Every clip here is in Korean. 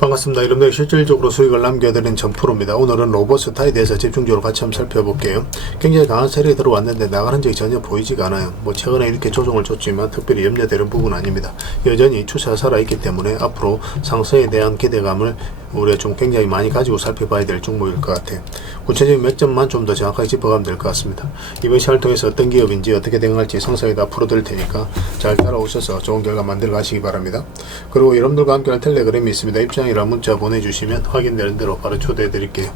반갑습니다. 여러분들 실질적으로 수익을 남겨드린 전프로입니다. 오늘은 로봇스타에 대해서 집중적으로 같이 한번 살펴볼게요. 굉장히 강한 세력이 들어왔는데 나가는 적이 전혀 보이지가 않아요. 최근에 이렇게 조정을 줬지만 특별히 염려되는 부분은 아닙니다. 여전히 추세가 살아있기 때문에 앞으로 상승에 대한 기대감을 우리가 좀 굉장히 많이 가지고 살펴봐야 될 종목일 것 같아요. 구체적인 몇 점만 좀 더 정확하게 짚어가면 될 것 같습니다. 이번 시간을 통해서 어떤 기업인지 어떻게 대응할지 성성에 다 풀어드릴 테니까 잘 따라오셔서 좋은 결과 만들어 가시기 바랍니다. 그리고 여러분들과 함께할 텔레그램이 있습니다. 입장이라 문자 보내주시면 확인되는 대로 바로 초대해 드릴게요.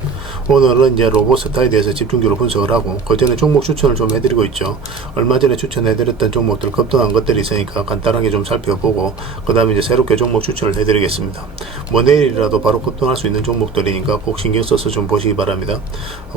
오늘은 이제 로봇스타에 대해서 집중적으로 분석을 하고 그 전에 종목 추천을 좀 해드리고 있죠. 얼마 전에 추천해드렸던 종목들 급등한 것들이 있으니까 간단하게 좀 살펴보고 그 다음에 이제 새롭게 종목 추천을 해드리겠습니다. 내일이라도 바로 급등할 수 있는 종목들이니까 꼭 신경 써서 좀 보시기 바랍니다.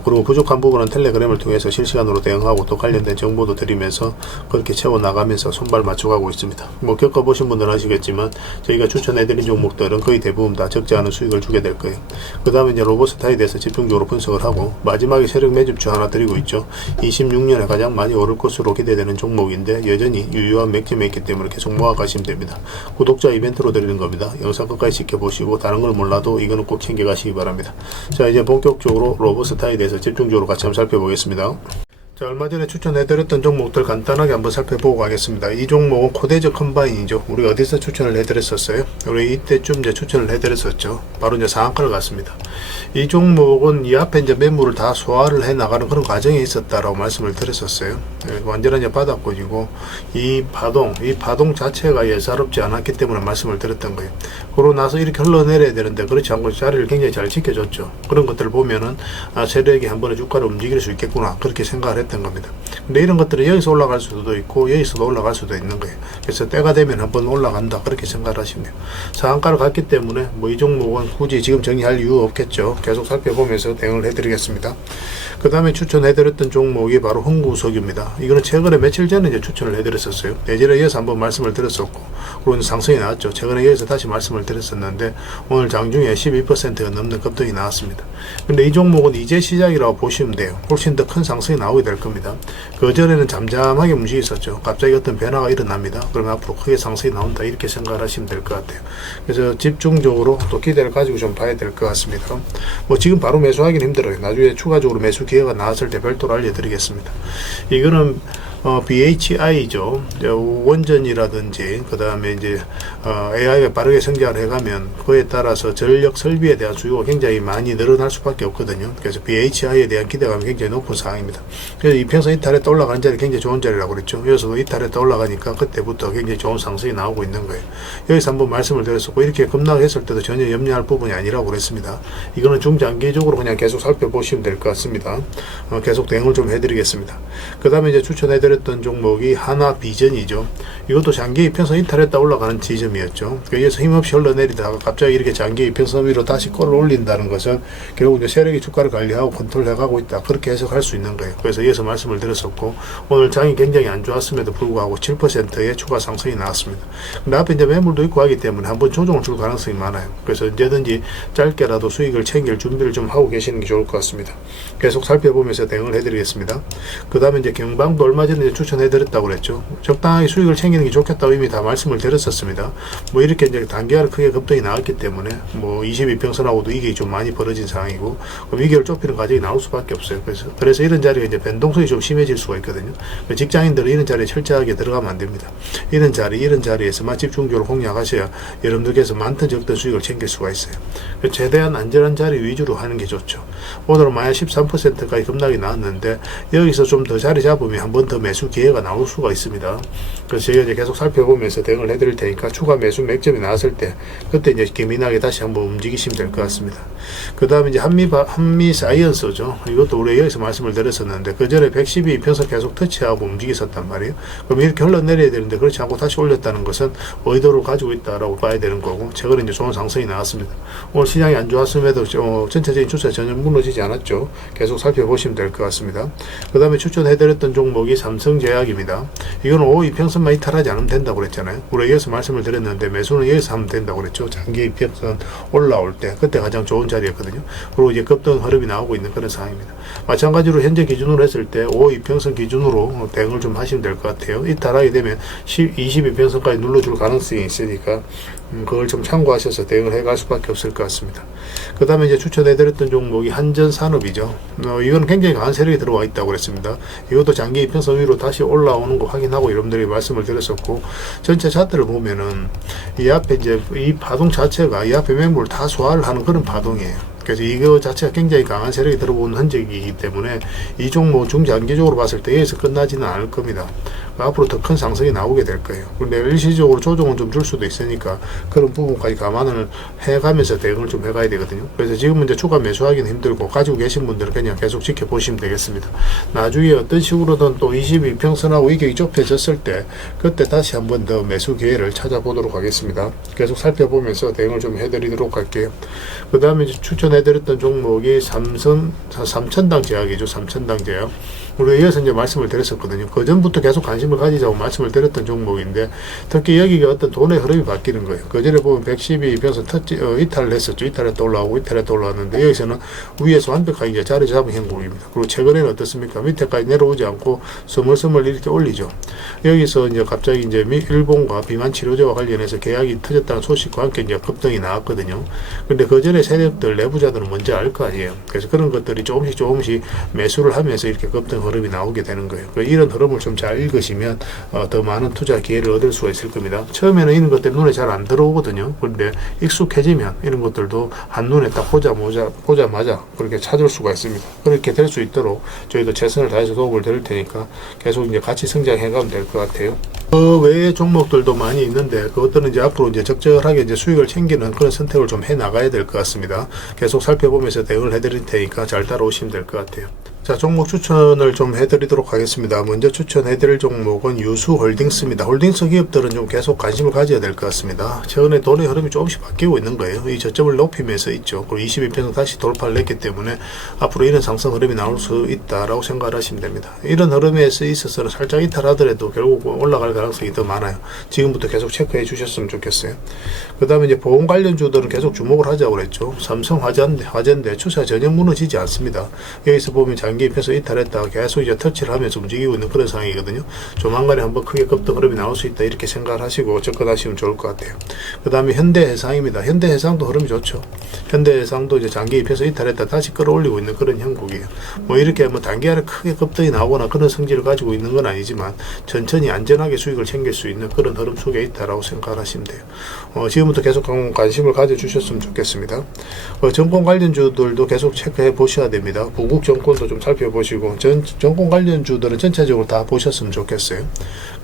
그리고 부족한 부분은 텔레그램을 통해서 실시간으로 대응하고 또 관련된 정보도 드리면서 그렇게 채워나가면서 손발 맞춰가고 있습니다. 겪어보신 분들은 아시겠지만 저희가 추천해드린 종목들은 거의 대부분 다 적지 않은 수익을 주게 될 거예요. 그 다음에 이제 로봇스타에 대해서 집중적으로 분석을 하고 마지막에 세력 매집주 하나 드리고 있죠. 26년에 가장 많이 오를 것으로 기대되는 종목인데 여전히 유효한 맥점이 있기 때문에 계속 모아가시면 됩니다. 구독자 이벤트로 드리는 겁니다. 영상 끝까지 지켜보시고 다른 걸 몰라도 이거는 꼭 챙겨가시기 바랍니다. 자, 이제 본격적으로 로봇스타에 대해서 집중적으로 같이 한번 살펴보겠습니다. 자, 얼마 전에 추천해드렸던 종목들 간단하게 한번 살펴보고 가겠습니다. 이 종목은 코데즈 컴바인이죠. 우리가 어디서 추천을 해드렸었어요? 우리 이때쯤 이제 추천을 해드렸었죠. 바로 이제 상한가를 갔습니다. 이 종목은 이 앞에 이제 매물을 다 소화를 해 나가는 그런 과정에 있었다라고 말씀을 드렸었어요. 완전한 이제 바닥권이고 이 파동 자체가 예사롭지 않았기 때문에 말씀을 드렸던 거예요. 그러고 나서 이렇게 흘러내려야 되는데 그렇지 않고 자리를 굉장히 잘 지켜줬죠. 그런 것들을 보면은 세력이 한 번에 주가를 움직일 수 있겠구나 그렇게 생각을 했던 겁니다. 근데 이런 것들은 여기서 올라갈 수도 있고 여기서도 올라갈 수도 있는 거예요. 그래서 때가 되면 한번 올라간다 그렇게 생각을 하시면 돼요. 상한가를 갔기 때문에 이 종목은 굳이 지금 정리할 이유 없겠죠. 계속 살펴보면서 대응을 해드리겠습니다. 그 다음에 추천해드렸던 종목이 바로 흥구석유입니다. 이거는 최근에 며칠 전에 이제 추천을 해드렸었어요. 예전에 이어서 한번 말씀을 드렸었고 그리고 상승이 나왔죠. 최근에 이어서 다시 말씀을 드렸었는데 오늘 장중에 12%가 넘는 급등이 나왔습니다. 근데 이 종목은 이제 시작이라고 보시면 돼요. 훨씬 더 큰 상승이 나오게 될 겁니다. 그전에는 잠잠하게 움직였었죠. 갑자기 어떤 변화가 일어납니다. 그러면 앞으로 크게 상승이 나온다 이렇게 생각을 하시면 될 것 같아요. 그래서 집중적으로 또 기대를 가지고 좀 봐야 될 것 같습니다. 지금 바로 매수하기는 힘들어요. 나중에 추가적으로 매수 기회가 나왔을 때 별도로 알려드리겠습니다. 이거는 BHI죠. 원전이라든지 그 다음에 이제 AI가 빠르게 성장을 해가면 그에 따라서 전력 설비에 대한 수요가 굉장히 많이 늘어날 수밖에 없거든요. 그래서 BHI에 대한 기대감이 굉장히 높은 상황입니다. 그래서 이평선 이탈했다 올라가는 자리 굉장히 좋은 자리라고 그랬죠. 여기서도 이탈했다 올라가니까 그때부터 굉장히 좋은 상승이 나오고 있는 거예요. 여기서 한번 말씀을 드렸었고 이렇게 급락했을 때도 전혀 염려할 부분이 아니라고 그랬습니다. 이거는 중장기적으로 그냥 계속 살펴보시면 될 것 같습니다. 계속 대응을 좀 해드리겠습니다. 그 다음에 이제 추천해드렸던 종목이 하나비전이죠. 이것도 장기 이평선 이탈했다 올라가는 지점이었죠. 여기서 힘없이 흘러내리다가 갑자기 이렇게 장기 이평선 위로 다시 끌어올린다는 것은 결국 이제 세력이 주가를 관리하고 컨트롤해가고 있다. 그렇게 해석할 수 있는 거예요. 그래서 여기서 말씀을 드렸었고 오늘 장이 굉장히 안 좋았음에도 불구하고 7%의 추가 상승이 나왔습니다. 근데 앞에 이제 매물도 있고 하기 때문에 한번 조정을 줄 가능성이 많아요. 그래서 언제든지 짧게라도 수익을 챙길 준비를 좀 하고 계시는 게 좋을 것 같습니다. 계속 살펴보면서 대응을 해드리겠습니다. 그 다음에 이제 경방도 얼마 전에 추천해드렸다고 그랬죠. 적당하게 수익을 챙기는 게 좋겠다고 이미 다 말씀을 드렸었습니다. 이렇게 이제 단기화를 크게 급등이 나왔기 때문에 22평선하고도 이게 좀 많이 벌어진 상황이고 그럼 이걸 좁히는 과정이 나올 수밖에 없어요. 그래서 이런 자리가 이제 변동성이 좀 심해질 수가 있거든요. 직장인들은 이런 자리에 철저하게 들어가면 안 됩니다. 이런 자리에서만 집중적으로 공략하셔야 여러분들께서 많든 적든 수익을 챙길 수가 있어요. 최대한 안전한 자리 위주로 하는 게 좋죠. 오늘은 만약 13%까지 급락이 나왔는데 여기서 좀 더 자리 잡으면 한 번 더 매수 기회가 나올 수가 있습니다. 그래서 저희가 이제 계속 살펴보면서 대응을 해드릴 테니까 추가 매수 맥점이 나왔을 때 그때 이제 기민하게 다시 한번 움직이시면 될 것 같습니다. 그 다음에 이제 한미 사이언스죠. 이것도 우리 여기서 말씀을 드렸었는데 그 전에 112평선 계속 터치하고 움직였었단 말이에요. 그럼 이렇게 흘러내려야 되는데 그렇지 않고 다시 올렸다는 것은 의도를 가지고 있다라고 봐야 되는 거고 최근에 이제 좋은 상승이 나왔습니다. 오늘 시장이 안 좋았음에도 전체적인 추세 전혀 무너지지 않았죠. 계속 살펴보시면 될 것 같습니다. 그 다음에 추천해드렸던 종목이 삼성 삼성제약입니다. 이건 5 이평선만 이탈하지 않으면 된다고 그랬잖아요. 우리가 여기서 말씀을 드렸는데 매수는 여기서 하면 된다고 그랬죠. 장기 이평선 올라올 때 그때 가장 좋은 자리였거든요. 그리고 이제 급등 흐름이 나오고 있는 그런 상황입니다. 마찬가지로 현재 기준으로 했을 때 5 이평선 기준으로 대응을 좀 하시면 될 것 같아요. 이탈하게 되면 20 이평선까지 눌러줄 가능성이 있으니까 그걸 좀 참고하셔서 대응을 해갈 수밖에 없을 것 같습니다. 그 다음에 이제 추천해드렸던 종목이 한전산업이죠. 이건 굉장히 강한 세력이 들어와 있다고 그랬습니다. 이것도 장기 이평선 위로 다시 올라오는 거 확인하고 여러분들이 말씀을 드렸었고, 전체 차트를 보면은 이 앞에 이제 이 파동 자체가 이 앞에 매물을 다 소화를 하는 그런 파동이에요. 그래서 이거 자체가 굉장히 강한 세력이 들어온 흔적이기 때문에 이 종목 중장기적으로 봤을 때 여기서 끝나지는 않을 겁니다. 앞으로 더 큰 상승이 나오게 될 거예요. 그런데 일시적으로 조정은 좀 줄 수도 있으니까 그런 부분까지 감안을 해가면서 대응을 좀 해가야 되거든요. 그래서 지금은 이제 추가 매수하기는 힘들고 가지고 계신 분들은 그냥 계속 지켜보시면 되겠습니다. 나중에 어떤 식으로든 또 22평선하고 이격이 좁혀졌을 때 그때 다시 한번 더 매수 기회를 찾아보도록 하겠습니다. 계속 살펴보면서 대응을 좀 해드리도록 할게요. 그 다음에 이제 추천해드렸던 종목이 삼천당 제약이죠. 삼천당 제약. 우리가 이어서 이제 말씀을 드렸었거든요. 그 전부터 계속 관심을 가지자고 말씀을 드렸던 종목인데, 특히 여기가 어떤 돈의 흐름이 바뀌는 거예요. 그 전에 보면 112평선 이탈을 했었죠. 이탈했다 올라오고 이탈했다 올라왔는데, 여기서는 위에서 완벽하게 이제 자리 잡은 형국입니다. 그리고 최근에는 어떻습니까? 밑에까지 내려오지 않고 스멀스멀 이렇게 올리죠. 여기서 이제 갑자기 이제 일본과 비만 치료제와 관련해서 계약이 터졌다는 소식과 함께 이제 급등이 나왔거든요. 근데 그 전에 세력들, 내부자들은 먼저 알 거 아니에요. 그래서 그런 것들이 조금씩 매수를 하면서 이렇게 급등 흐름이 나오게 되는 거예요. 이런 흐름을 좀 잘 읽으시면 더 많은 투자 기회를 얻을 수가 있을 겁니다. 처음에는 이런 것들이 눈에 잘 안 들어오거든요. 그런데 익숙해지면 이런 것들도 한눈에 딱 보자마자 그렇게 찾을 수가 있습니다. 그렇게 될 수 있도록 저희도 최선을 다해서 도움을 드릴 테니까 계속 이제 같이 성장해 가면 될 것 같아요. 그 외의 종목들도 많이 있는데 그것들은 이제 앞으로 이제 적절하게 이제 수익을 챙기는 그런 선택을 좀 해 나가야 될 것 같습니다. 계속 살펴보면서 대응을 해드릴 테니까 잘 따라오시면 될 것 같아요. 자, 종목 추천을 좀 해드리도록 하겠습니다. 먼저 추천해드릴 종목은 유수홀딩스입니다. 홀딩스 기업들은 좀 계속 관심을 가져야 될 것 같습니다. 최근에 돈의 흐름이 조금씩 바뀌고 있는 거예요. 이 저점을 높이면서 있죠. 그리고 22평선 다시 돌파를 했기 때문에 앞으로 이런 상승 흐름이 나올 수 있다라고 생각을 하시면 됩니다. 이런 흐름에 있어서는 살짝 이탈하더라도 결국 올라갈 가능성이 더 많아요. 지금부터 계속 체크해 주셨으면 좋겠어요. 그 다음에 이제 보험 관련주들은 계속 주목을 하자고 그랬죠. 삼성 화재인데 추세 전혀 무너지지 않습니다. 여기서 보면 장기 입혀서 이탈했다가 계속 이제 터치를 하면서 움직이고 있는 그런 상황이거든요. 조만간에 한번 크게 급등 흐름이 나올 수 있다 이렇게 생각을 하시고 접근하시면 좋을 것 같아요. 그 다음에 현대해상입니다. 현대해상도 흐름이 좋죠. 현대해상도 이제 장기 입혀서 이탈했다 다시 끌어올리고 있는 그런 형국이에요. 뭐 이렇게 뭐 단기 안에 크게 급등이 나오거나 그런 성질을 가지고 있는 건 아니지만 천천히 안전하게 수익을 챙길 수 있는 그런 흐름 속에 있다라고 생각을 하시면 돼요. 지금부터 계속 관심을 가져주셨으면 좋겠습니다. 정권 관련주들도 계속 체크해 보셔야 됩니다. 부국 정권도 좀 살펴보시고 정권 관련주들은 전체적으로 다 보셨으면 좋겠어요.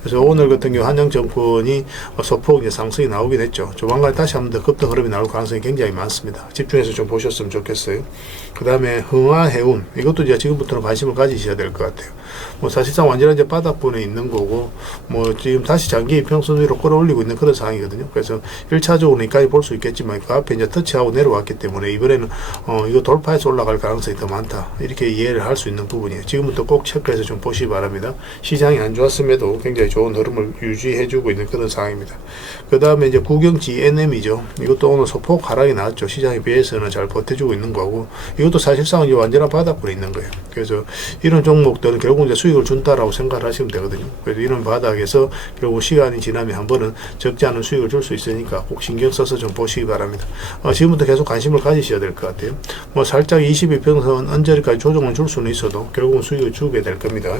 그래서 오늘 같은 경우 한양정권이 소폭 이제 상승이 나오긴 했죠. 조만간 다시 한번 더 급등 흐름이 나올 가능성이 굉장히 많습니다. 집중해서 좀 보셨으면 좋겠어요. 그 다음에 흥화해운 이것도 이제 지금부터는 관심을 가지셔야 될 것 같아요. 뭐 사실상 완전한 이제 바닥권에 있는 거고 뭐 지금 다시 장기 이평선 위로 끌어올리고 있는 그런 상황이거든요. 그래서 1차적으로 여기까지 볼 수 있겠지만 그 앞에 이제 터치하고 내려왔기 때문에 이번에는 이거 돌파해서 올라갈 가능성이 더 많다 이렇게 이해를 할 수 있는 부분이에요. 지금부터 꼭 체크해서 좀 보시기 바랍니다. 시장이 안 좋았음에도 굉장히 좋은 흐름을 유지해주고 있는 그런 상황입니다. 그 다음에 이제 구경지 NM이죠. 이것도 오늘 소폭 하락이 나왔죠. 시장에 비해서는 잘 버텨주고 있는 거고 이것도 사실상 이제 완전한 바닥권에 있는 거예요. 그래서 이런 종목들은 결국 이제 수익을 준다라고 생각을 하시면 되거든요. 그래서 이런 바닥에서 결국 시간이 지나면 한 번은 적지 않은 수익을 줄 수 있으니까 꼭 신경 써서 좀 보시기 바랍니다. 지금부터 계속 관심을 가지셔야 될 것 같아요. 뭐 살짝 22평선 언저리까지 조정을 줄 수는 있어도 결국은 수익을 주게 될 겁니다.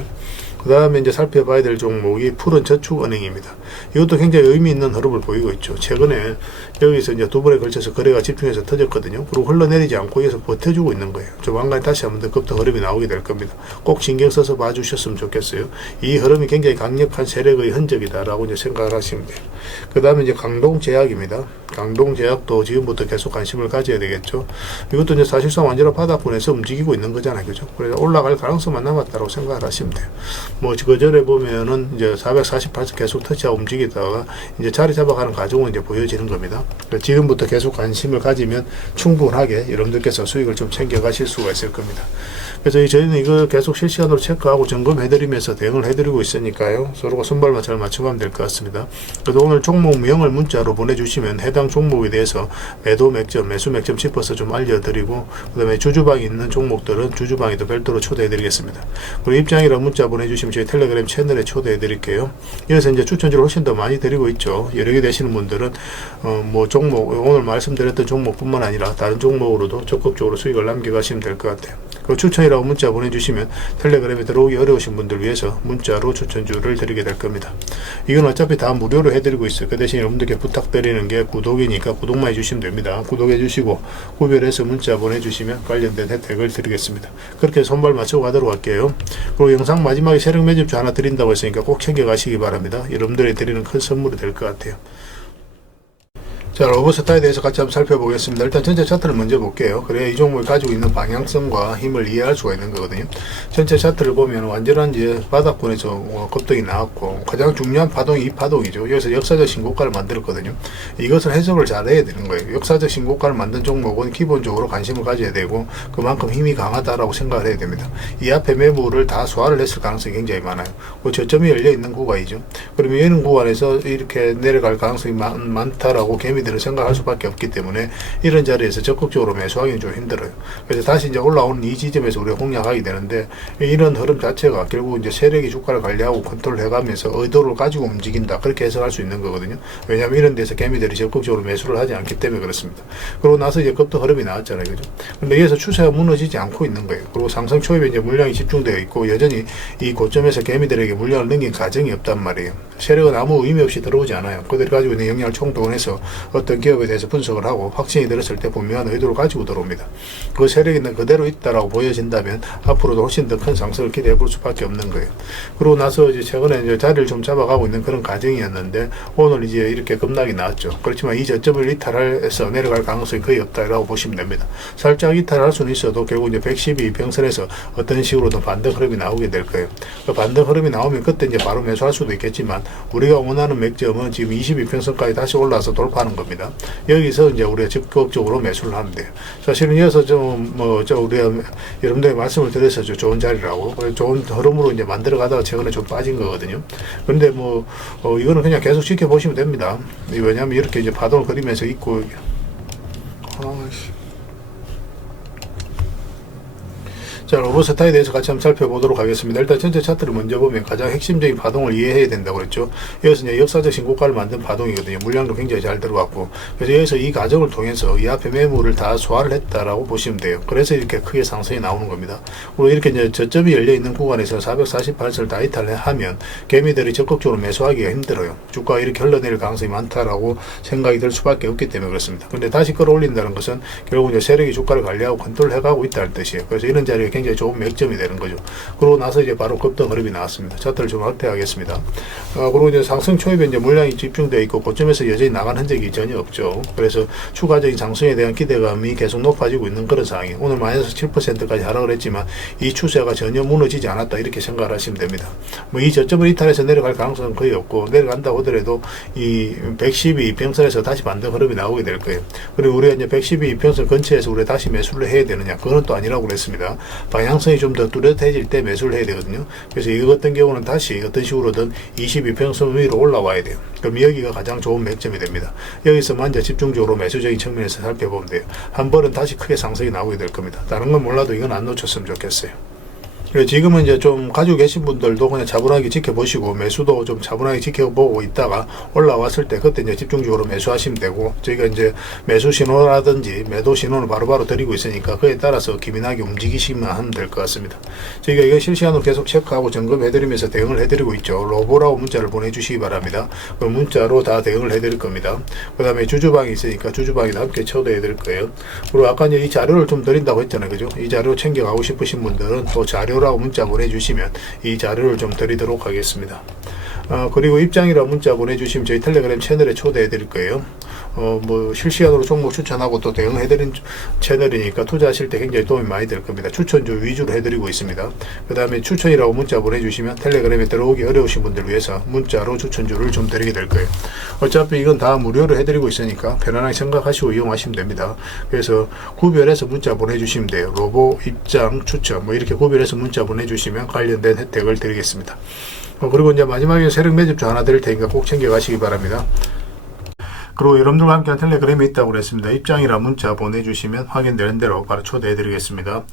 그 다음에 이제 살펴봐야 될 종목이 푸른저축은행입니다. 이것도 굉장히 의미 있는 흐름을 보이고 있죠. 최근에 여기서 이제 두 번에 걸쳐서 거래가 집중해서 터졌거든요. 그리고 흘러내리지 않고 여기서 버텨주고 있는 거예요. 조만간 다시 한번 더 급등 흐름이 나오게 될 겁니다. 꼭 신경 써서 봐주셨으면 좋겠어요. 이 흐름이 굉장히 강력한 세력의 흔적이다라고 이제 생각을 하시면 돼요. 그 다음에 이제 강동제약입니다. 강동제약도 지금부터 계속 관심을 가져야 되겠죠. 이것도 이제 사실상 완전한 바닥권에서 움직이고 있는 거잖아요. 그죠? 그래서 올라갈 가능성만 남았다고 생각을 하시면 돼요. 뭐, 그 전에 보면은 이제 448선 계속 터치하고 움직이다가 이제 자리 잡아가는 과정은 이제 보여지는 겁니다. 지금부터 계속 관심을 가지면 충분하게 여러분들께서 수익을 좀 챙겨가실 수가 있을 겁니다. 그래서 저희는 이걸 계속 실시간으로 체크하고 점검해드리면서 대응을 해드리고 있으니까요. 서로가 손발만 잘 맞춰가면 될 것 같습니다. 그래서 오늘 종목명을 문자로 보내주시면 해당 종목에 대해서 매도 맥점, 매수 맥점 짚어서 좀 알려드리고, 그 다음에 주주방이 있는 종목들은 주주방에도 별도로 초대해드리겠습니다. 그리고 입장이라 문자 보내주시면 저희 텔레그램 채널에 초대해드릴게요. 이래서 이제 추천주를 훨씬 더 많이 드리고 있죠. 여러 개 되시는 분들은 뭐 종목, 오늘 말씀드렸던 종목뿐만 아니라 다른 종목으로도 적극적으로 수익을 남겨가시면 될 것 같아요. 그 추천이라고 문자 보내주시면 텔레그램에 들어오기 어려우신 분들 위해서 문자로 추천주를 드리게 될 겁니다. 이건 어차피 다 무료로 해드리고 있어요. 그 대신 여러분들께 부탁드리는 게 구독이니까 구독만 해주시면 됩니다. 구독해 주시고 구별해서 문자 보내주시면 관련된 혜택을 드리겠습니다. 그렇게 손발 맞추고 가도록 할게요. 그리고 영상 마지막에 세력 매집주 하나 드린다고 했으니까 꼭 챙겨가시기 바랍니다. 여러분들이 드리는 큰 선물이 될 것 같아요. 자, 로봇스타에 대해서 같이 한번 살펴보겠습니다. 일단 전체 차트를 먼저 볼게요. 그래야 이 종목이 가지고 있는 방향성과 힘을 이해할 수가 있는 거거든요. 전체 차트를 보면 완전한 이제 바닥권에서 급등이 나왔고, 가장 중요한 파동이 이 파동이죠. 여기서 역사적 신고가를 만들었거든요. 이것을 해석을 잘 해야 되는 거예요. 역사적 신고가를 만든 종목은 기본적으로 관심을 가져야 되고, 그만큼 힘이 강하다라고 생각을 해야 됩니다. 이 앞에 매물을 다 소화를 했을 가능성이 굉장히 많아요. 그 저점이 열려 있는 구간이죠. 그러면 이런 구간에서 이렇게 내려갈 가능성이 많다라고 개미들은 생각할 수밖에 없기 때문에 이런 자리에서 적극적으로 매수하기는 좀 힘들어요. 그래서 다시 이제 올라오는 이 지점에서 우리가 공략하게 되는데, 이런 흐름 자체가 결국 이제 세력이 주가를 관리하고 컨트롤 해가면서 의도를 가지고 움직인다, 그렇게 해석할 수 있는 거거든요. 왜냐하면 이런 데서 개미들이 적극적으로 매수를 하지 않기 때문에 그렇습니다. 그러고 나서 이제 급등 흐름이 나왔잖아요. 그죠? 근데 여기서 추세가 무너지지 않고 있는 거예요. 그리고 상승 초입에 이제 물량이 집중되어 있고, 여전히 이 고점에서 개미들에게 물량을 넘긴 과정이 없단 말이에요. 세력은 아무 의미 없이 들어오지 않아요. 그들이 가지고 있는 역량을 총동원해서 어떤 기업에 대해서 분석을 하고 확신이 들었을 때 분명한 의도를 가지고 들어옵니다. 그 세력이 그대로 있다라고 보여진다면 앞으로도 훨씬 더 큰 상승을 기대해 볼 수밖에 없는 거예요. 그러고 나서 이제 최근에 이제 자리를 좀 잡아가고 있는 그런 과정이었는데, 오늘 이제 이렇게 급락이 나왔죠. 그렇지만 이 저점을 이탈해서 내려갈 가능성이 거의 없다라고 보시면 됩니다. 살짝 이탈할 수는 있어도 결국 이제 112 이평선에서 어떤 식으로든 반등 흐름이 나오게 될 거예요. 그 반등 흐름이 나오면 그때 이제 바로 매수할 수도 있겠지만, 우리가 원하는 맥점은 지금 22평선까지 다시 올라와서 돌파하는 겁니다. 여기서 이제 우리가 적극적으로 매수를 하면 돼요. 사실은 이어서 우리가 여러분들에게 말씀을 드렸었죠. 좋은 자리라고. 좋은 흐름으로 이제 만들어 가다가 최근에 좀 빠진 거거든요. 그런데 이거는 그냥 계속 지켜보시면 됩니다. 왜냐하면 이렇게 이제 파동을 그리면서 있고, 자, 로봇스타에 대해서 같이 한번 살펴보도록 하겠습니다. 일단 전체 차트를 먼저 보면 가장 핵심적인 파동을 이해해야 된다고 그랬죠. 여기서 이제 역사적 신고가를 만든 파동이거든요. 물량도 굉장히 잘 들어왔고, 그래서 여기서 이 과정을 통해서 이 앞에 매물을 다 소화를 했다라고 보시면 돼요. 그래서 이렇게 크게 상승이 나오는 겁니다. 그리고 이렇게 이제 저점이 열려 있는 구간에서 448선을 다 이탈하면 개미들이 적극적으로 매수하기가 힘들어요. 주가가 이렇게 흘러내릴 가능성이 많다라고 생각이 들 수밖에 없기 때문에 그렇습니다. 근데 다시 끌어올린다는 것은 결국 이제 세력이 주가를 관리하고 컨트롤해가고 있다는 뜻이에요. 그래서 이런 자리가 굉장히 좋은 맥점이 되는 거죠. 그러고 나서 이제 바로 급등 흐름이 나왔습니다. 차트를 좀 확대하겠습니다. 그리고 이제 상승 초입에 이제 물량이 집중되어 있고, 고점에서 여전히 나간 흔적이 전혀 없죠. 그래서 추가적인 상승에 대한 기대감이 계속 높아지고 있는 그런 상황이에요. 오늘 마이너스 7%까지 하락을 했지만 이 추세가 전혀 무너지지 않았다, 이렇게 생각을 하시면 됩니다. 이 저점을 이탈해서 내려갈 가능성은 거의 없고, 내려간다고 하더라도 이 112 이평선에서 다시 반등 흐름이 나오게 될 거예요. 그리고 우리가 이제 112 이평선 근처에서 우리가 다시 매수를 해야 되느냐, 그거는 또 아니라고 그랬습니다. 방향성이 좀 더 뚜렷해질 때 매수를 해야 되거든요. 그래서 이거 같은 경우는 다시 어떤 식으로든 22평선 위로 올라와야 돼요. 그럼 여기가 가장 좋은 맥점이 됩니다. 여기서만 이제 집중적으로 매수적인 측면에서 살펴보면 돼요. 한 번은 다시 크게 상승이 나오게 될 겁니다. 다른 건 몰라도 이건 안 놓쳤으면 좋겠어요. 지금은 이제 좀 가지고 계신 분들도 그냥 차분하게 지켜보시고, 매수도 좀 차분하게 지켜보고 있다가 올라왔을 때 그때 이제 집중적으로 매수하시면 되고, 저희가 이제 매수 신호라든지 매도 신호를 바로바로 드리고 있으니까 그에 따라서 기민하게 움직이시면 하면 될 것 같습니다. 저희가 이거 실시간으로 계속 체크하고 점검해드리면서 대응을 해드리고 있죠. 로보라고 문자를 보내주시기 바랍니다. 그 문자로 다 대응을 해드릴 겁니다. 그 다음에 주주방이 있으니까 주주방에도 함께 초대해드릴 거예요. 그리고 아까 이제 이 자료를 좀 드린다고 했잖아요. 그죠? 이 자료 챙겨가고 싶으신 분들은 또 자료 라고 문자 보내주시면 이 자료를 좀 드리도록 하겠습니다. 그리고 입장이라 문자 보내주시면 저희 텔레그램 채널에 초대해 드릴 거예요. 뭐 실시간으로 종목 추천하고 또 대응해드린 채널이니까 투자하실 때 굉장히 도움이 많이 될 겁니다. 추천주 위주로 해드리고 있습니다. 그 다음에 추천이라고 문자 보내주시면 텔레그램에 들어오기 어려우신 분들 위해서 문자로 추천주를 좀 드리게 될 거예요. 어차피 이건 다 무료로 해드리고 있으니까 편안하게 생각하시고 이용하시면 됩니다. 그래서 구별해서 문자 보내주시면 돼요. 로보, 입장, 추천 뭐 이렇게 구별해서 문자 보내주시면 관련된 혜택을 드리겠습니다. 그리고 이제 마지막에 세력 매집주 하나 드릴 테니까 꼭 챙겨가시기 바랍니다. 그리고 여러분들과 함께한 텔레그램에 있다고 그랬습니다. 입장이라 문자 보내주시면 확인되는 대로 바로 초대해 드리겠습니다.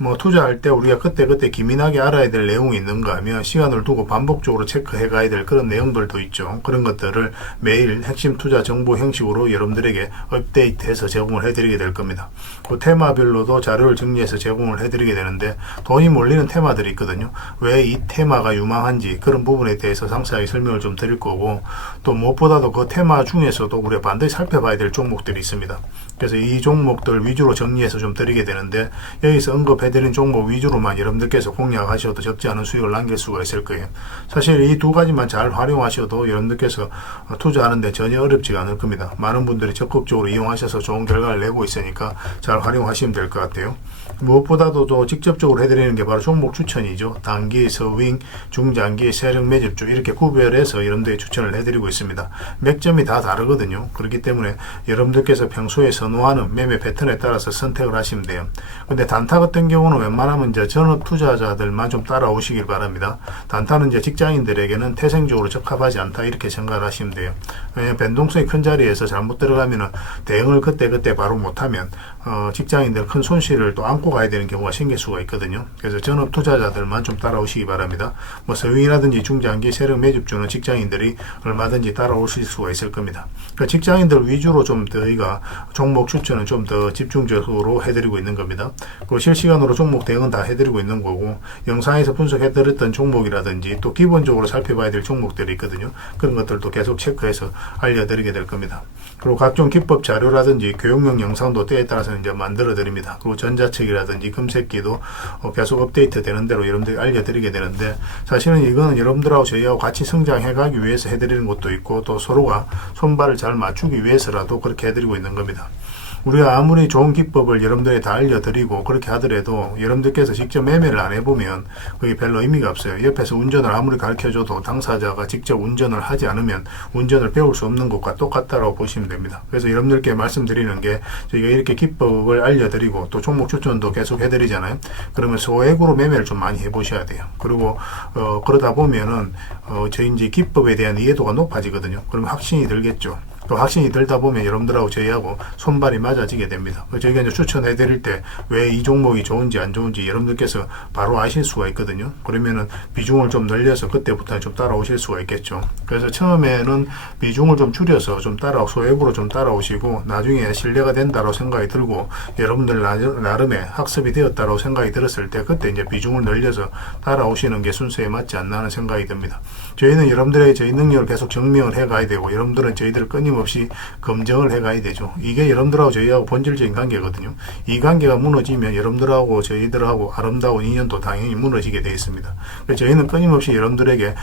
뭐 투자할 때 우리가 그때그때 기민하게 알아야 될 내용이 있는가 하면 시간을 두고 반복적으로 체크해 가야 될 그런 내용들도 있죠. 그런 것들을 매일 핵심 투자 정보 형식으로 여러분들에게 업데이트해서 제공을 해드리게 될 겁니다. 그 테마별로도 자료를 정리해서 제공을 해드리게 되는데 돈이 몰리는 테마들이 있거든요. 왜 이 테마가 유망한지 그런 부분에 대해서 상세하게 설명을 좀 드릴 거고, 또 무엇보다도 그 테마 중에서도 우리가 반드시 살펴봐야 될 종목들이 있습니다. 그래서 이 종목들 위주로 정리해서 좀 드리게 되는데, 여기서 언급해드린 종목 위주로만 여러분들께서 공략하셔도 적지 않은 수익을 남길 수가 있을 거예요. 사실 이 두 가지만 잘 활용하셔도 여러분들께서 투자하는데 전혀 어렵지가 않을 겁니다. 많은 분들이 적극적으로 이용하셔서 좋은 결과를 내고 있으니까 잘 활용하시면 될 것 같아요. 무엇보다도 또 직접적으로 해드리는 게 바로 종목 추천이죠. 단기, 서윙, 중장기, 세력 매집주 이렇게 구별해서 여러분들이 추천을 해드리고 있습니다. 맥점이 다 다르거든요. 그렇기 때문에 여러분들께서 평소에 선호하는 매매 패턴에 따라서 선택을 하시면 돼요. 근데 단타 같은 경우는 웬만하면 이제 전업 투자자들만 좀 따라오시길 바랍니다. 단타는 이제 직장인들에게는 태생적으로 적합하지 않다 이렇게 생각을 하시면 돼요. 왜냐하면 변동성이 큰 자리에서 잘못 들어가면은 대응을 그때 바로 못하면 직장인들 큰 손실을 또 안고 가야 되는 경우가 생길 수가 있거든요. 그래서 전업 투자자들만 좀 따라오시기 바랍니다. 뭐 서윙이라든지 중장기 세력 매집주는 직장인들이 얼마든지 따라오실 수가 있을 겁니다. 그러니까 직장인들 위주로 좀 저희가 종목 추천은 좀 더 집중적으로 해드리고 있는 겁니다. 그리고 실시간으로 종목 대응은 다 해드리고 있는 거고, 영상에서 분석해드렸던 종목이라든지 또 기본적으로 살펴봐야 될 종목들이 있거든요. 그런 것들도 계속 체크해서 알려드리게 될 겁니다. 그리고 각종 기법 자료라든지 교육용 영상도 때에 따라서는 이제 만들어 드립니다. 그리고 전자책이라든지 금색기도 계속 업데이트 되는 대로 여러분들이 알려드리게 되는데, 사실은 이거는 여러분들하고 저희하고 같이 성장해 가기 위해서 해드리는 것도 있고, 또 서로가 손발을 잘 맞추기 위해서라도 그렇게 해드리고 있는 겁니다. 우리가 아무리 좋은 기법을 여러분들이 다 알려드리고 그렇게 하더라도 여러분들께서 직접 매매를 안 해보면 그게 별로 의미가 없어요. 옆에서 운전을 아무리 가르쳐줘도 당사자가 직접 운전을 하지 않으면 운전을 배울 수 없는 것과 똑같다고 보시면 됩니다. 그래서 여러분들께 말씀드리는 게, 저희가 이렇게 기법을 알려드리고 또 종목 추천도 계속 해드리잖아요. 그러면 소액으로 매매를 좀 많이 해보셔야 돼요. 그리고 그러다 보면은 저희 이제 기법에 대한 이해도가 높아지거든요. 그러면 확신이 들겠죠. 또 확신이 들다 보면 여러분들하고 저희하고 손발이 맞아지게 됩니다. 저희가 이제 추천해 드릴 때 왜 이 종목이 좋은지 안 좋은지 여러분들께서 바로 아실 수가 있거든요. 그러면은 비중을 좀 늘려서 그때부터 좀 따라오실 수가 있겠죠. 그래서 처음에는 비중을 좀 줄여서 좀 소액으로 좀 따라오시고, 나중에 신뢰가 된다고 생각이 들고 여러분들 나름의 학습이 되었다고 생각이 들었을 때 그때 이제 비중을 늘려서 따라오시는 게 순서에 맞지 않나 하는 생각이 듭니다. 저희는 여러분들에게 저희 능력을 계속 증명을 해 가야 되고, 여러분들은 저희들을 끊임없이 검증을 해 가야 되죠. 이게 여러분들하고 저희하고 본질적인 관계거든요. 이 관계가 무너지면 여러분들하고 저희들하고 아름다운 인연도 당연히 무너지게 되어 있습니다. 그래서 저희는 끊임없이 여러분들에게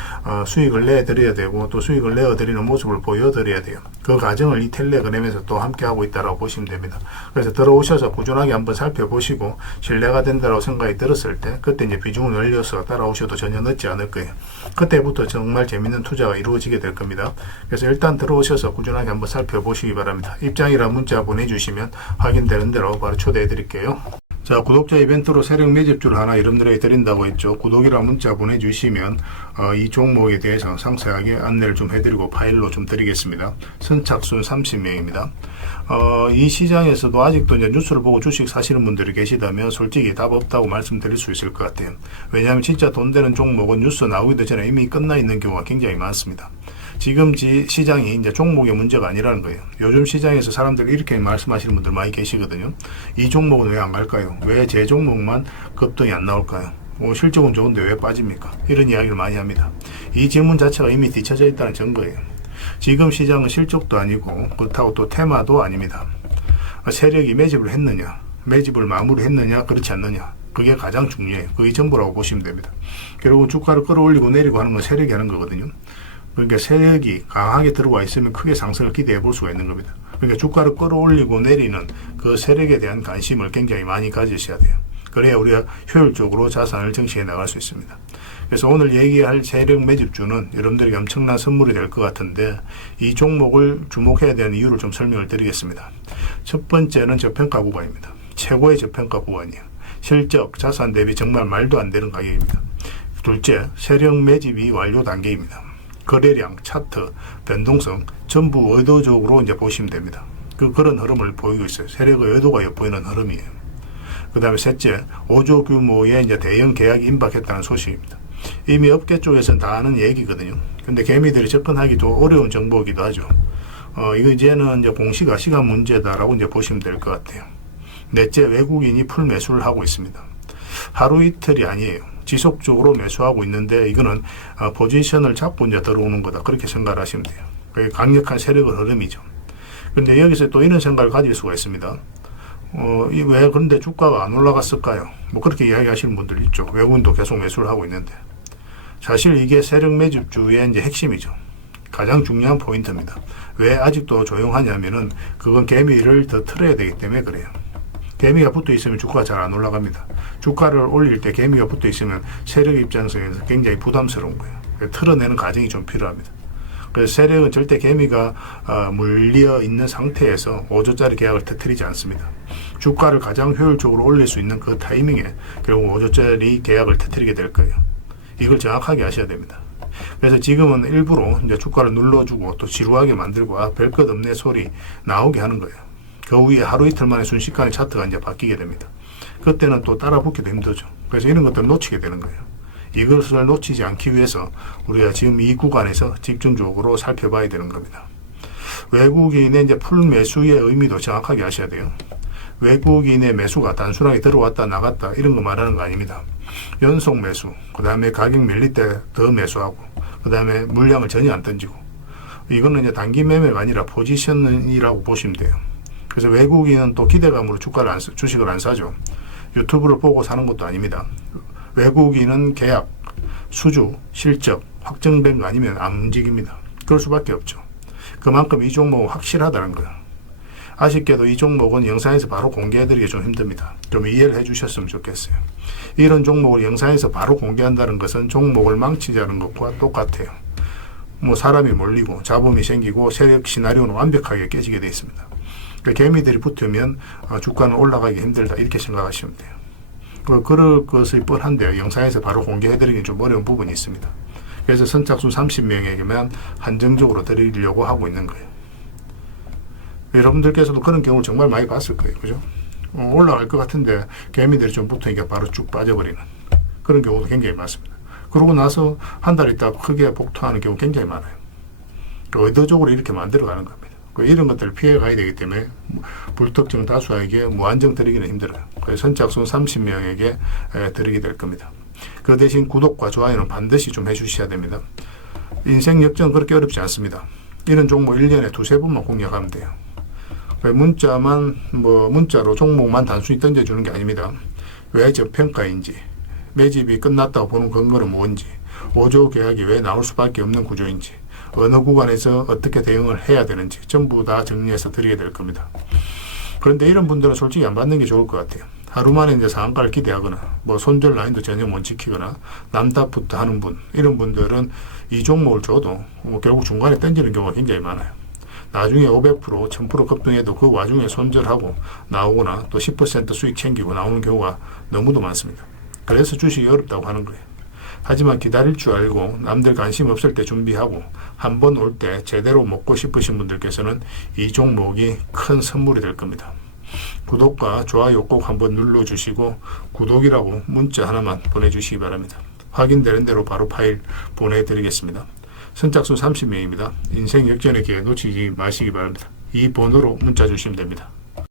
수익을 내드려야 되고, 또 수익을 내어드리는 모습을 보여드려야 돼요. 그 과정을 이 텔레그램에서 또 함께 하고 있다고 보시면 됩니다. 그래서 들어오셔서 꾸준하게 한번 살펴보시고 신뢰가 된다고 생각이 들었을 때 그때 이제 비중을 늘려서 따라오셔도 전혀 늦지 않을 거예요. 그때부터 정말 재밌는 투자가 이루어지게 될 겁니다. 그래서 일단 들어오셔서 꾸준하게 한번 살펴보시기 바랍니다. 입장이라 문자 보내주시면 확인되는 대로 바로 초대해 드릴게요. 자, 구독자 이벤트로 세력 매집주를 하나 여러분들에게 드린다고 했죠. 구독이라 문자 보내주시면 이 종목에 대해서 상세하게 안내를 좀 해드리고 파일로 좀 드리겠습니다. 선착순 30명입니다. 이 시장에서도 아직도 이제 뉴스를 보고 주식 사시는 분들이 계시다면 솔직히 답 없다고 말씀드릴 수 있을 것 같아요. 왜냐하면 진짜 돈 되는 종목은 뉴스 나오기도 전에 이미 끝나 있는 경우가 굉장히 많습니다. 지금 시장이 이제 종목의 문제가 아니라는 거예요. 요즘 시장에서 사람들이 이렇게 말씀하시는 분들 많이 계시거든요. 이 종목은 왜 안 갈까요? 왜 제 종목만 급등이 안 나올까요? 실적은 좋은데 왜 빠집니까? 이런 이야기를 많이 합니다. 이 질문 자체가 이미 뒤쳐져 있다는 증거예요. 지금 시장은 실적도 아니고 그렇다고 또 테마도 아닙니다. 세력이 매집을 했느냐, 매집을 마무리했느냐, 그렇지 않느냐, 그게 가장 중요해요. 그게 전부라고 보시면 됩니다. 결국 주가를 끌어올리고 내리고 하는 건 세력이 하는 거거든요. 그러니까 세력이 강하게 들어와 있으면 크게 상승을 기대해 볼 수가 있는 겁니다. 그러니까 주가를 끌어올리고 내리는 그 세력에 대한 관심을 굉장히 많이 가지셔야 돼요. 그래야 우리가 효율적으로 자산을 정치해 나갈 수 있습니다. 그래서 오늘 얘기할 세력 매집주는 여러분들에게 엄청난 선물이 될 것 같은데, 이 종목을 주목해야 되는 이유를 좀 설명을 드리겠습니다. 첫 번째는 저평가 구간입니다. 최고의 저평가 구간이에요. 실적, 자산 대비 정말 말도 안 되는 가격입니다. 둘째, 세력 매집이 완료 단계입니다. 거래량, 차트, 변동성 전부 의도적으로 이제 보시면 됩니다. 그런 흐름을 보이고 있어요. 세력의 의도가 엿보이는 흐름이에요. 그 다음에 셋째, 5조 규모의 이제 대형 계약이 임박했다는 소식입니다. 이미 업계 쪽에서는 다 아는 얘기거든요. 근데 개미들이 접근하기 좀 어려운 정보이기도 하죠. 이거 이제는 이제 공시가 시간 문제다라고 이제 보시면 될 것 같아요. 넷째, 외국인이 풀 매수를 하고 있습니다. 하루 이틀이 아니에요. 지속적으로 매수하고 있는데, 이거는 포지션을 잡고 이제 들어오는 거다, 그렇게 생각을 하시면 돼요. 그게 강력한 세력의 흐름이죠. 그런데 여기서 또 이런 생각을 가질 수가 있습니다. 왜 그런데 주가가 안 올라갔을까요? 뭐 그렇게 이야기하시는 분들 있죠. 외국인도 계속 매수를 하고 있는데. 사실 이게 세력 매집주의 이제 핵심이죠. 가장 중요한 포인트입니다. 왜 아직도 조용하냐면은, 그건 개미를 더 틀어야 되기 때문에 그래요. 개미가 붙어 있으면 주가가 잘 안 올라갑니다. 주가를 올릴 때 개미가 붙어 있으면 세력 입장에서 굉장히 부담스러운 거예요. 틀어내는 과정이 좀 필요합니다. 그래서 세력은 절대 개미가 물려 있는 상태에서 5조짜리 계약을 터뜨리지 않습니다. 주가를 가장 효율적으로 올릴 수 있는 그 타이밍에 결국 5조짜리 계약을 터뜨리게 될 거예요. 이걸 정확하게 아셔야 됩니다. 그래서 지금은 일부러 이제 주가를 눌러주고 또 지루하게 만들고 별 것 없네 소리 나오게 하는 거예요. 그 후에 하루 이틀 만에 순식간에 차트가 이제 바뀌게 됩니다. 그때는 또 따라 붙기도 힘들죠. 그래서 이런 것들을 놓치게 되는 거예요. 이것을 놓치지 않기 위해서 우리가 지금 이 구간에서 집중적으로 살펴봐야 되는 겁니다. 외국인의 이제 풀 매수의 의미도 정확하게 아셔야 돼요. 외국인의 매수가 단순하게 들어왔다 나갔다 이런 거 말하는 거 아닙니다. 연속 매수, 그 다음에 가격 밀릴 때 더 매수하고, 그 다음에 물량을 전혀 안 던지고, 이거는 이제 단기 매매가 아니라 포지션이라고 보시면 돼요. 그래서 외국인은 또 기대감으로 주식을 안 사죠. 유튜브를 보고 사는 것도 아닙니다. 외국인은 계약, 수주, 실적 확정된 거 아니면 안 움직입니다. 그럴 수밖에 없죠. 그만큼 이 종목은 확실하다는 거예요. 아쉽게도 이 종목은 영상에서 바로 공개해드리기 좀 힘듭니다. 좀 이해를 해주셨으면 좋겠어요. 이런 종목을 영상에서 바로 공개한다는 것은 종목을 망치자는 것과 똑같아요. 뭐 사람이 몰리고 잡음이 생기고 세력 시나리오는 완벽하게 깨지게 되어 있습니다. 개미들이 붙으면 주가는 올라가기 힘들다, 이렇게 생각하시면 돼요. 그럴 것이 뻔한데요. 영상에서 바로 공개해드리긴 좀 어려운 부분이 있습니다. 그래서 선착순 30명에게만 한정적으로 드리려고 하고 있는 거예요. 여러분들께서도 그런 경우를 정말 많이 봤을 거예요. 그죠? 올라갈 것 같은데 개미들이 좀 붙으니까 바로 쭉 빠져버리는 그런 경우도 굉장히 많습니다. 그러고 나서 한 달 있다가 크게 복토하는 경우 굉장히 많아요. 의도적으로 이렇게 만들어가는 겁니다. 이런 것들을 피해 가야 되기 때문에 불특정 다수에게 무한정 드리기는 힘들어요. 그래서 선착순 30명에게 드리게 될 겁니다. 그 대신 구독과 좋아요는 반드시 좀 해주셔야 됩니다. 인생 역전은 그렇게 어렵지 않습니다. 이런 종목 1년에 두세 번만 공략하면 돼요. 문자로 종목만 단순히 던져주는 게 아닙니다. 왜 저평가인지, 매집이 끝났다고 보는 근거는 뭔지, 5조 계약이 왜 나올 수밖에 없는 구조인지, 어느 구간에서 어떻게 대응을 해야 되는지 전부 다 정리해서 드리게 될 겁니다. 그런데 이런 분들은 솔직히 안 받는 게 좋을 것 같아요. 하루 만에 이제 상한가를 기대하거나, 손절 라인도 전혀 못 지키거나, 남답부터 하는 분, 이런 분들은 이 종목을 줘도 결국 중간에 던지는 경우가 굉장히 많아요. 나중에 500%, 1000% 급등해도 그 와중에 손절하고 나오거나 또 10% 수익 챙기고 나오는 경우가 너무도 많습니다. 그래서 주식이 어렵다고 하는 거예요. 하지만 기다릴 줄 알고 남들 관심 없을 때 준비하고 한 번 올 때 제대로 먹고 싶으신 분들께서는 이 종목이 큰 선물이 될 겁니다. 구독과 좋아요 꼭 한번 눌러주시고 구독이라고 문자 하나만 보내주시기 바랍니다. 확인되는 대로 바로 파일 보내드리겠습니다. 선착순 30명입니다. 인생 역전의 기회 놓치지 마시기 바랍니다. 이 번호로 문자 주시면 됩니다.